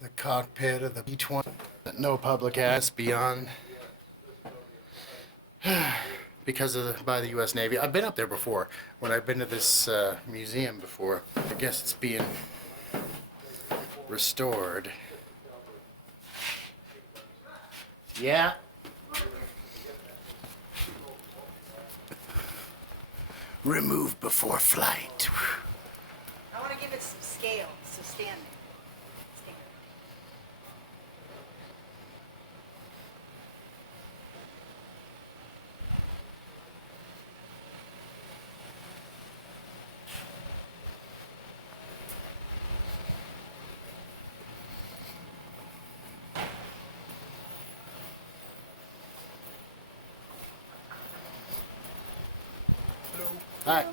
the cockpit of the B-29 that no public access beyond because of by the U.S. Navy. I've been up there before when I've been to this museum before. I guess it's being restored. Yeah. Remove before flight. I want to give it some scale, some standard. Hi.